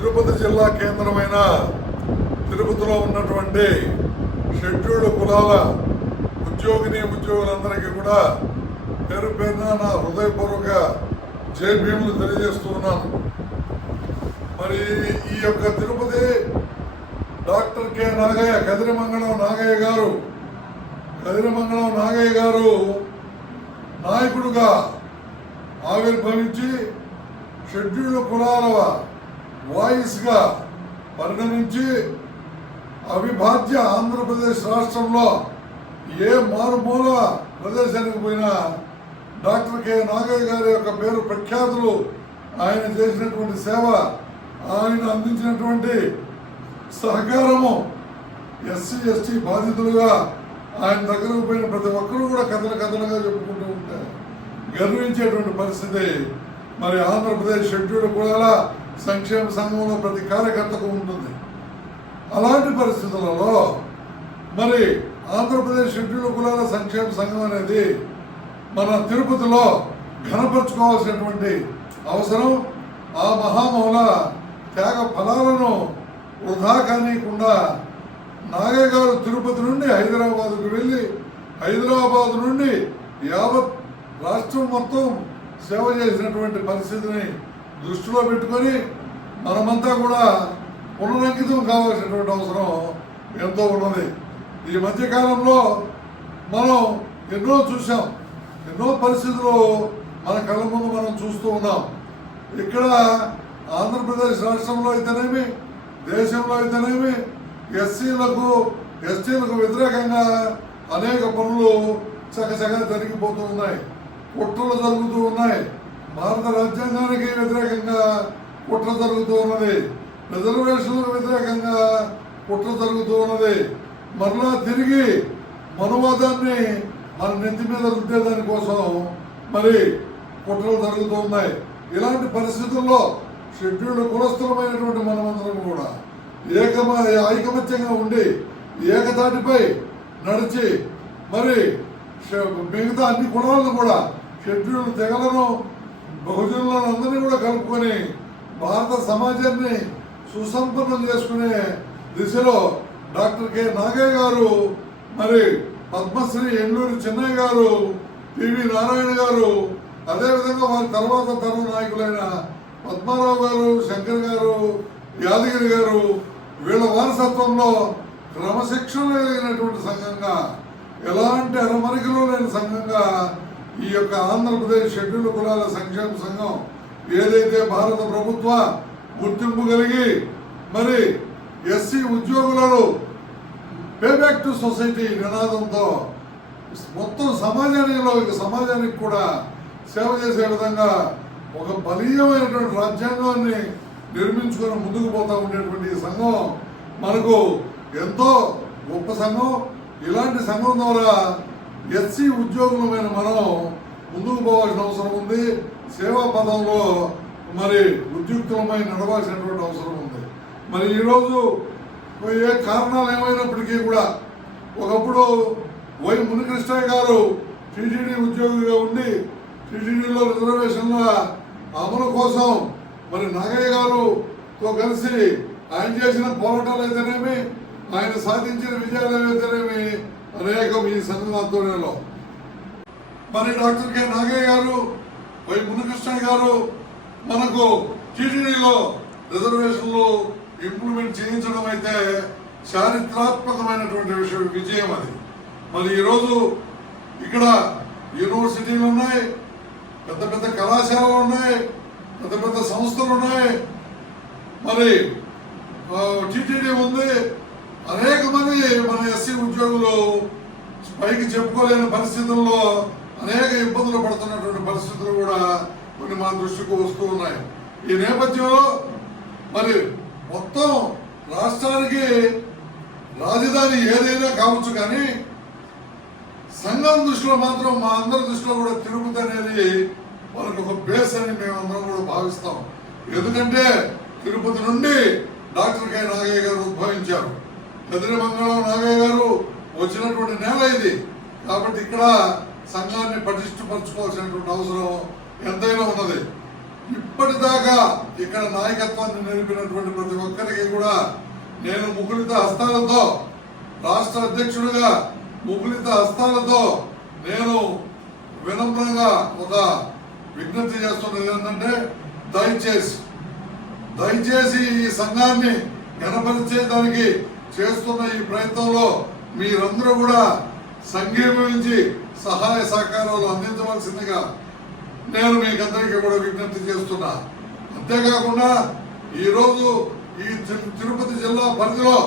తిరుపతి జిల్లా కేంద్రమైన తిరుపతిలో ఉన్నటువంటి షెడ్యూల్డ్ కులాల ఉద్యోగులందరికీ కూడా పేరు పేరున నా హృదయపూర్వక జై భీములు తెలియజేస్తూ ఉన్నాను. మరి ఈ యొక్క తిరుపతి డాక్టర్ కె నాగయ్య కదిరిమంగళం నాగయ్య గారు నాయకుడుగా ఆవిర్భవించి షెడ్యూల్డ్ కులాల వాయిస్గా పరిణమించి అవిభాజ్య ఆంధ్రప్రదేశ్ రాష్ట్రంలో ఏ మారుమూల ప్రదేశానికి పోయినా డాక్టర్ కె నాగయ్య గారి యొక్క పేరు ప్రఖ్యాతులు, ఆయన చేసినటువంటి సేవ, ఆయన అందించినటువంటి సహకారము, ఎస్సీ ఎస్టీ బాధితులుగా ఆయన దగ్గరకు పోయిన ప్రతి ఒక్కరూ కూడా కథలుగా చెప్పుకుంటూ ఉంటారు. గర్వించేటువంటి పరిస్థితి మరి ఆంధ్రప్రదేశ్ షెడ్యూల్డ్ కులాల సంక్షేమ సంఘంలో ప్రతి కార్యకర్తకు ఉంటుంది. అలాంటి పరిస్థితులలో మరి ఆంధ్రప్రదేశ్ షెడ్యూల్డ్ కులాల సంక్షేమ సంఘం అనేది మన తిరుపతిలో ఘనపరుచుకోవాల్సినటువంటి అవసరం. ఆ మహామహుల త్యాగ ఫలాలను వృధా కానీయకుండా నాగయ్య గారు తిరుపతి నుండి హైదరాబాద్కు వెళ్ళి హైదరాబాద్ నుండి యావత్ రాష్ట్రం మొత్తం సేవ చేసినటువంటి పరిస్థితిని దృష్టిలో పెట్టుకొని మనమంతా కూడా పునరంకితం కావాల్సినటువంటి అవసరం ఎంతో ఉన్నది. ఈ మధ్యకాలంలో మనం ఎన్నో చూసాం, ఎన్నో పరిస్థితులు మన కళ్ళ ముందు మనం చూస్తూ ఉన్నాం. ఇక్కడ ఆంధ్రప్రదేశ్ రాష్ట్రంలో అయితేనేమి, దేశంలో అయితేనేమి ఎస్సీలకు ఎస్టీలకు వ్యతిరేకంగా అనేక పనులు చకచకా జరిగిపోతూ ఉన్నాయి, కుట్రలు జరుగుతూ ఉన్నాయి. భారత రాజ్యాంగానికి వ్యతిరేకంగా కుట్ర జరుగుతూ ఉన్నది, రిజర్వేషన్లకు వ్యతిరేకంగా కుట్ర జరుగుతూ ఉన్నది. మరలా తిరిగి మనువాదాన్ని మన నెత్తి మీద రుద్దేదాని కోసం మరి కుట్రలు జరుగుతూ ఉన్నాయి. ఇలాంటి పరిస్థితుల్లో షెడ్యూల్డ్ కులస్థులమైనటువంటి మనమందరం కూడా ఐకమత్యంగా ఉండి ఏకతాటిపై నడిచి మరి మిగతా అన్ని కులాలను కూడా షెడ్యూల్డ్ తెగలను బహుజనులను అందరినీ కూడా కలుపుకొని భారత సమాజాన్ని సుసంపన్నం చేసుకునే దిశలో డాక్టర్ కె నాగయ్య గారు, మరి పద్మశ్రీ ఎండూరి చిన్నయ్య గారు, పివి నారాయణ గారు, అదేవిధంగా వారి తర్వాత తరం నాయకులైన పద్మారావు గారు, శంకర్ గారు, యాదగిరి గారు, వీళ్ళ వారసత్వంలో క్రమశిక్షణ కలిగినటువంటి సంఘంగా, ఎలాంటి అరమరికలు లేని సంఘంగా ఈ యొక్క ఆంధ్రప్రదేశ్ షెడ్యూల్డ్ కులాల సంక్షేమ సంఘం ఏదైతే భారత ప్రభుత్వ గుర్తింపు కలిగి మరి ఎస్సీ ఉద్యోగులను పే బ్యాక్ టు సొసైటీ నినాదంతో మొత్తం సమాజానికి కూడా సేవ చేసే విధంగా ఒక బలీయమైనటువంటి రాజ్యాంగాన్ని నిర్మించుకొని ముందుకు పోతా ఉండేటువంటి సంఘం మనకు ఎంతో గొప్ప సంఘం. ఇలాంటి సంఘం ద్వారా ఎస్సీ ఉద్యోగులమైన మనం ముందుకు పోవాల్సిన అవసరం ఉంది. సేవా పదంలో మరి ఉద్యుక్తమై నడవాల్సినటువంటి అవసరం ఉంది. మరి ఈరోజు ఏ కారణాలు ఏమైనప్పటికీ కూడా ఒకప్పుడు వై మునికృష్ణయ్య గారు టీటీడీ ఉద్యోగిగా ఉండి టీటీడీలో రిజర్వేషన్ల అమలు కోసం మరి నాగయ్య గారుతో కలిసి ఆయన చేసిన పోరాటాలు అయితేనేమి, ఆయన సాధించిన విజయాలు అయితేనేమి అనేకం ఈ సంఘం ఆధ్వర్యంలో. మరి డాక్టర్ కె నాగయ్య గారు, వై మునికృష్ణయ్య గారు మనకు టీటీడీలో రిజర్వేషన్లు ఇంప్లిమెంట్ చేయించడం అయితే చారిత్రాత్మకమైనటువంటి విజయం అది. మరి ఈరోజు ఇక్కడ యూనివర్సిటీలు ఉన్నాయి, పెద్ద పెద్ద కళాశాలలు ఉన్నాయి, పెద్ద పెద్ద సంస్థలు ఉన్నాయి, మరి టీటీడీ ఉంది. అనేక మంది మన ఎస్సీ ఉద్యోగులు పైకి చెప్పుకోలేని పరిస్థితుల్లో అనేక ఇబ్బందులు పడుతున్నటువంటి పరిస్థితులు కూడా కొన్ని మన దృష్టికి వస్తూ ఉన్నాయి. ఈ నేపథ్యంలో మరి మొత్తం రాష్ట్రానికి రాజధాని ఏదైనా కావచ్చు, కానీ సంఘం దృష్టిలో మాత్రం మా అందరి దృష్టిలో కూడా తిరుపతి అనేది మనకు ఒక బేస్ అని మేమందరం కూడా భావిస్తాం. ఎందుకంటే తిరుపతి నుండి డాక్టర్ కె నాగయ్య గారు ఉద్భవించారు. కదిరిమంగళం నాగయ్య గారు వచ్చినటువంటి నేల ఇది. కాబట్టి ఇక్కడ సంఘాన్ని పటిష్టపరచుకోవాల్సినటువంటి అవసరం ఎంతైనా ఉన్నది. ఇప్పటిదాకా ఇక్కడ నాయకత్వాన్ని నిలిపినటువంటి ప్రతి ఒక్కరికి కూడా నేను ముకులిత హస్తాలతో, రాష్ట్ర అధ్యక్షుడిగా ముకులిత హస్తాలతో నేను వినమ్రంగా ఒక విజ్ఞప్తి చేస్తున్నది ఏంటంటే, దయచేసి ఈ సంఘాన్ని గణపరిచేదానికి చేస్తున్న ఈ ప్రయత్నంలో మీరందరూ కూడా సంఘీభవించి సహాయ సహకారాలు అందించవలసిందిగా నేను మీకందరికీ కూడా విజ్ఞప్తి చేస్తున్నా. అంతేకాకుండా ఈరోజు ఈ తిరుపతి జిల్లా పరిధిలో,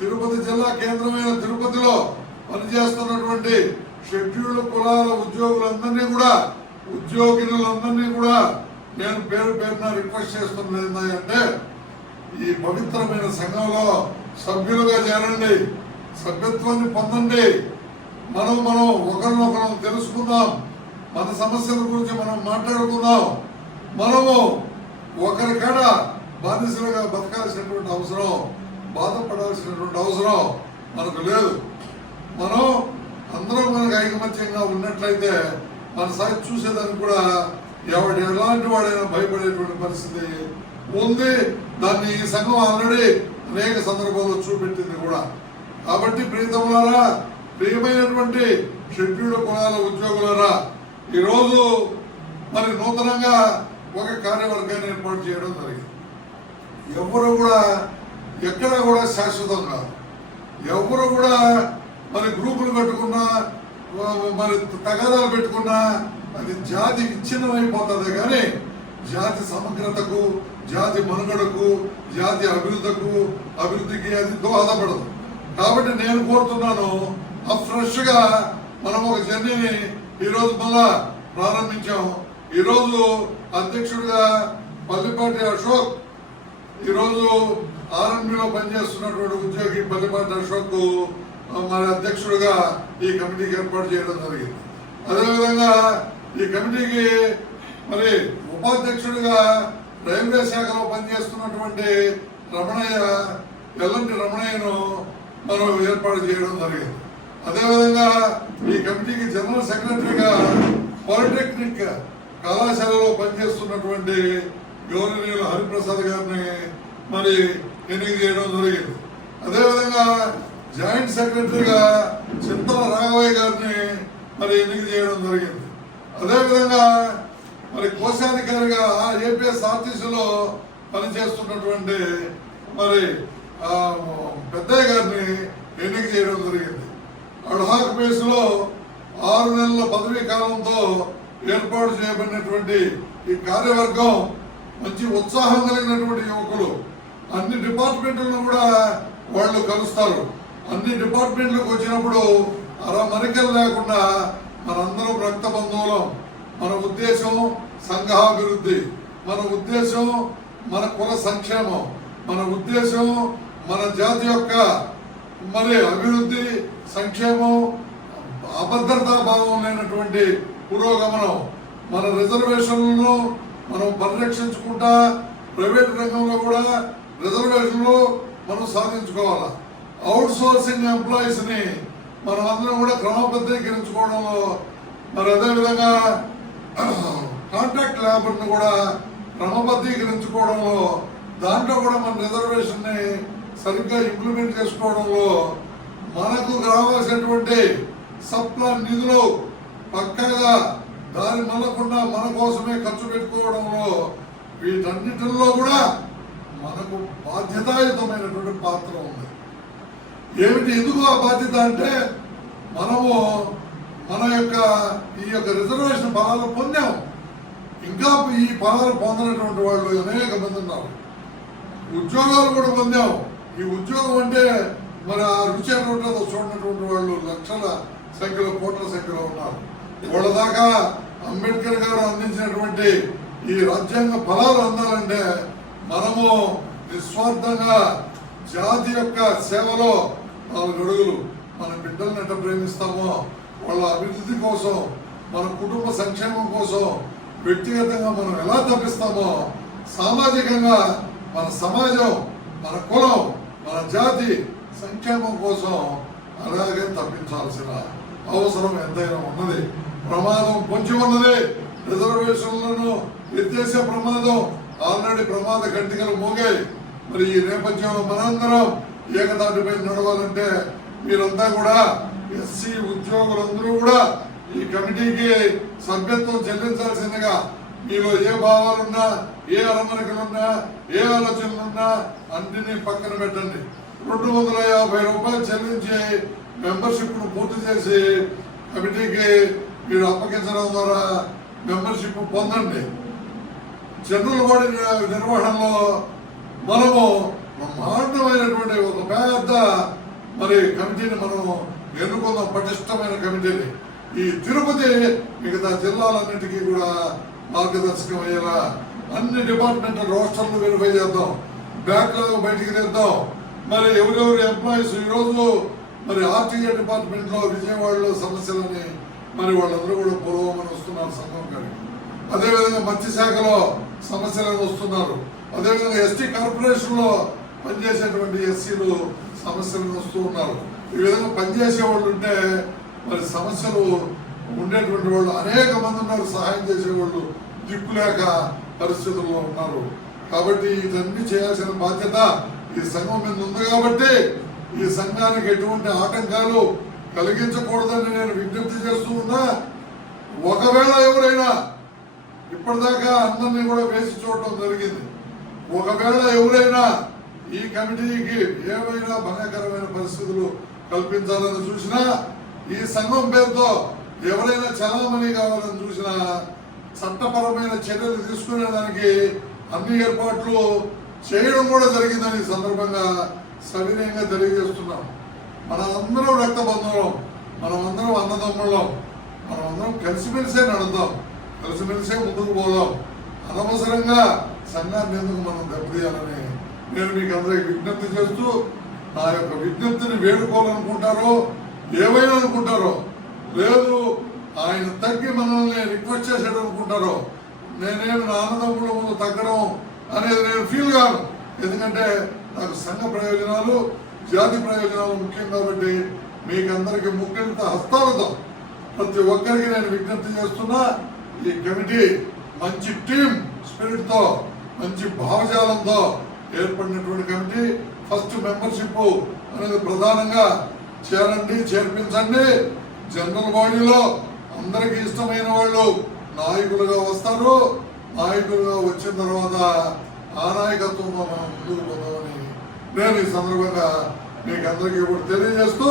తిరుపతి జిల్లా కేంద్రమైన తిరుపతిలో పనిచేస్తున్నటువంటి షెడ్యూల్డ్ కులాల ఉద్యోగులందరినీ కూడా నేను పేరు పేరున రిక్వెస్ట్ చేస్తున్నది ఏంటంటే, ఈ పవిత్రమైన సంఘంలో సభ్యులుగా చేరండి, సభ్యత్వాన్ని పొందండి. మనం ఒకరినొకరం తెలుసుకుందాం, మన సమస్యల గురించి మనం మాట్లాడుకుందాం. మనము ఒకరికాడ బానిసలుగా బతకాల్సినటువంటి అవసరం, బాధపడాల్సినటువంటి అవసరం మనకు లేదు. మనం అందరం మనకు ఐకమత్యంగా ఉన్నట్లయితే మన సాయి చూసేదానికి కూడా ఎలాంటి వాడైనా భయపడేటువంటి పరిస్థితి ఉంది. దాన్ని ఈ సంఘం ఆల్రెడీ అనేక సందర్భాల్లో చూపెట్టింది కూడా. కాబట్టి ప్రియతములారా, ప్రియమైనటువంటి షెడ్యూల్డ్ కులాల ఉద్యోగులారా, ఈరోజు మరి నూతనంగా ఒక కార్యవర్గాన్ని ఏర్పాటు చేయడం జరిగింది. ఎవరు కూడా ఎక్కడ కూడా శాశ్వతం కాదు. ఎవరు కూడా మరి గ్రూపులు కట్టుకున్నా, మరి తగాదాలు పెట్టుకున్నా అది జాతి విచ్ఛిన్నమైపోతుంది కానీ జాతి సమగ్రతకు, జాతి మనుగడకు, జాతి అభివృద్ధికి అది దోహదపడదు. కాబట్టి నేను కోరుతున్నాను, ఫ్రెష్గా మనం ఒక జర్నీని ఈరోజు మళ్ళా ప్రారంభించాం. ఈరోజు అధ్యక్షుడిగా పల్లిపాటి అశోక్, ఈరోజు ఆర్ఎన్బిలో పనిచేస్తున్నటువంటి ఉద్యోగి పల్లిపాటి అశోక్ మరి అధ్యక్షుడిగా ఈ కమిటీకి ఏర్పాటు చేయడం జరిగింది. అదేవిధంగా ఈ కమిటీకి మరి ఉపాధ్యక్షుడిగా రైల్వే శాఖలో పనిచేస్తున్నటువంటి ఎల్లంటి రమణయ్యను మనం ఏర్పాటు చేయడం జరిగింది. అదేవిధంగా ఈ కమిటీకి జనరల్ సెక్రటరీగా పాలిటెక్నిక్ కళాశాలలో పనిచేస్తున్నటువంటి గౌరవనీయులు హరిప్రసాద్ గారిని మరి ఎన్నిక చేయడం జరిగింది. అదేవిధంగా జాయింట్ సెక్రటరీగా చింతల రాఘవయ్య గారిని మరి ఎన్నిక చేయడం జరిగింది. అదేవిధంగా మరి కోశాధికారిగా ఏపీఎస్ఆర్టీసీలో పనిచేస్తున్నటువంటి మరి పెద్దయ్య గారిని ఎన్నిక చేయడం జరిగింది. అడ్హాక్ బేస్లో 6 నెలల పదవీ కాలంతో ఏర్పాటు చేయబడినటువంటి ఈ కార్యవర్గం మంచి ఉత్సాహం కలిగినటువంటి యువకులు. అన్ని డిపార్ట్మెంట్లను కూడా వాళ్ళు కలుస్తారు. అన్ని డిపార్ట్మెంట్లకు వచ్చినప్పుడు మరికలు లేకుండా మనందరం రక్త బంధువులం. మన ఉద్దేశం సంఘాభివృద్ధి, మన ఉద్దేశం మన కుల సంక్షేమం, మన ఉద్దేశం మన జాతి యొక్క మరి అభివృద్ధి, సంక్షేమం, అభద్రతా భావం లేనటువంటి పురోగమనం. మన రిజర్వేషన్లను మనం పరిరక్షించుకుంటా ప్రైవేట్ రంగంలో కూడా రిజర్వేషన్లు మనం సాధించుకోవాలి. అవుట్ సోర్సింగ్ ఎంప్లాయీస్ ని మనం అందరం కూడా క్రమబద్ధీకరించుకోవడంలో, మరి అదేవిధంగా కాంట్రాక్ట్ లేబర్ ని కూడా క్రమబద్ధీకరించుకోవడంలో, దాంట్లో కూడా మన రిజర్వేషన్ ని సరిగ్గా ఇంప్లిమెంట్ చేసుకోవడంలో, మనకు రావాల్సినటువంటి సప్లాన్ నిధులు పక్కాగా దారి మళ్ళకుండా మన కోసమే ఖర్చు పెట్టుకోవడంలో, వీటన్నిటిలో కూడా మనకు బాధ్యతాయుతమైనటువంటి పాత్ర ఉంది. ఏమిటి ఎందుకు ఆ బాధ్యత అంటే, మనము మన యొక్క ఈ యొక్క రిజర్వేషన్ ఫలాలు పొందాం. ఇంకా ఈ ఫలాలు పొందినటువంటి వాళ్ళు అనేక మంది ఉన్నారు. ఉద్యోగాలు కూడా పొందాం. ఈ ఉద్యోగం అంటే మరి ఆ రుచి అన్నట్టు చూడనటువంటి వాళ్ళు లక్షల సంఖ్యలో, కోట్ల సంఖ్యలో ఉన్నారు. వాళ్ళ దాకా అంబేద్కర్ గారు అందించినటువంటి ఈ రాజ్యాంగ ఫలాలు అందాలంటే మనము నిస్వార్థంగా జాతి యొక్క సేవలో 4 అడుగులు మన బిడ్డలను ఎట్లా ప్రేమిస్తామో, వాళ్ళ అభివృద్ధి కోసం, మన కుటుంబ సంక్షేమం కోసం వ్యక్తిగతంగా మనం ఎలా తప్పిస్తామో, సామాజికంగా మన సమాజం, మన కులం, మన జాతి సంక్షేమం కోసం అలాగే తప్పించాల్సిన అవసరం ఎంతైనా ఉన్నది. ప్రమాదం పొంచి ఉన్నది. రిజర్వేషన్లను ఎత్తేసే ప్రమాదం ఆల్రెడీ ప్రమాద గంటికలు మోగాయి. మరి ఈ నేపథ్యంలో మనందరం ఏకదాటిపై నడవాలంటే మీరంతా కూడా ఎస్సీ ఉద్యోగులందరూ కూడా ఈ కమిటీకి సభ్యత్వం చెల్లించాల్సిందిగా మీలో ఏ భావాలున్నా, ఏ అరమరికలున్నా, ఏ ఆలోచనలున్నా అన్నిటినీ పక్కన పెట్టండి. 250 రూపాయలు చెల్లించి మెంబర్షిప్ ను పూర్తి చేసి కమిటీకి మీరు అప్పగించడం ద్వారా మెంబర్షిప్ పొందండి. జనరల్ బాడీ నిర్వహణలో మనము బ్రహ్మాండమైనటువంటి ఒక పెద్ద మరి కమిటీని మనం ఎన్నుకుందాం, పటిష్టమైన కమిటీని. ఈ తిరుపతి మిగతా జిల్లాలన్నిటికీ కూడా మార్గదర్శకం అయ్యేలా అన్ని డిపార్ట్మెంటల్ రోస్టర్లు వెరిఫై చేద్దాం, బ్యాక్లాగ్ బయటికి తెద్దాం. మరి ఎవరెవరు ఎంప్లాయీస్ ఈరోజు మరి ఆర్టీఏ డిపార్ట్మెంట్ లో విజయవాడలో సమస్యలని మరి వాళ్ళందరూ కూడా పూర్వమని వస్తున్నారు సంఘం కాడికి. అదేవిధంగా మత్స్య శాఖలో సమస్యలను వస్తున్నారు. అదేవిధంగా ఎస్టీ కార్పొరేషన్ లో పనిచేసేటువంటి ఎస్సీలు సమస్యలను వస్తూ ఉన్నారు. ఈ విధంగా పనిచేసే వాళ్ళు ఉంటే మరి సమస్యలు ఉండేటువంటి వాళ్ళు అనేక మంది ఉన్నారు. సహాయం చేసేవాళ్ళు దిక్కులేక పరిస్థితుల్లో ఉన్నారు. కాబట్టి ఇదన్నీ చేయాల్సిన బాధ్యత ఈ సంఘం మీద ఉంది. కాబట్టి ఈ సంఘానికి ఎటువంటి ఆటంకాలు కలిగించకూడదని నేను విజ్ఞప్తి చేస్తూ ఉన్నా. ఒకవేళ ఎవరైనా ఇప్పటిదాకా అందరినీ కూడా వేసి చూడటం జరిగింది. ఒకవేళ ఎవరైనా ఈ కమిటీకి ఏవైనా భయంకరమైన పరిస్థితులు కల్పించాలని చూసినా, ఈ సంఘం పేరుతో ఎవరైనా చలామణి కావాలని చూసినా చట్టపరమైన చర్యలు తీసుకునేదానికి అన్ని ఏర్పాట్లు చేయడం కూడా జరిగిందని ఈ సందర్భంగా సవినయంగా తెలియజేస్తున్నాం. మనమందరం రక్త బంధువులం, మనమందరం అన్నదమ్ముళ్ళం, మనమందరం కలిసిమెలిసే నడుద్దాం, కలిసిమెలిసే ముందుకు పోదాం. అనవసరంగా సంఘాన్ని ఎందుకు మనం దెబ్బతీయాలని నేను మీకు అందరికి విజ్ఞప్తి చేస్తూ, నా యొక్క విజ్ఞప్తిని వేడుకోవాలనుకుంటారో ఏమైనా అనుకుంటారో, లేదు ఆయన తగ్గి మనల్ని రిక్వెస్ట్ చేసాడు అనుకుంటారో, నేనేమి నా అన్నదమ్ముల ముందు తగ్గడం అనేది నేను ఫీల్ కాను. ఎందుకంటే నాకు సంఘ ప్రయోజనాలు, జాతి ప్రయోజనాలు ముఖ్యం. కాబట్టి మీకు అందరికీ ముఖ్యంత హస్తాలతో ప్రతి ఒక్కరికి నేను విజ్ఞప్తి చేస్తున్నా. ఈ కమిటీ మంచి టీం స్పిరిట్ తో, మంచి భావజాలంతో ఏర్పడినటువంటి కమిటీ. ఫస్ట్ మెంబర్షిప్ అనేది ప్రధానంగా చేరండి, చేర్పించండి. జనరల్ బాడీలో అందరికీ ఇష్టమైన వాళ్ళు నాయకులుగా వస్తారు. నాయకులుగా వచ్చిన తర్వాత ఆ నాయకత్వంలో మనం ముందుకు పోదామని నేను ఈ సందర్భంగా మీకు అందరికీ కూడా తెలియజేస్తూ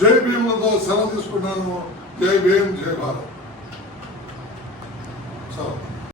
జై భీములతో సెలవు తీసుకున్నాను. జై భీమ్, జై భారత్.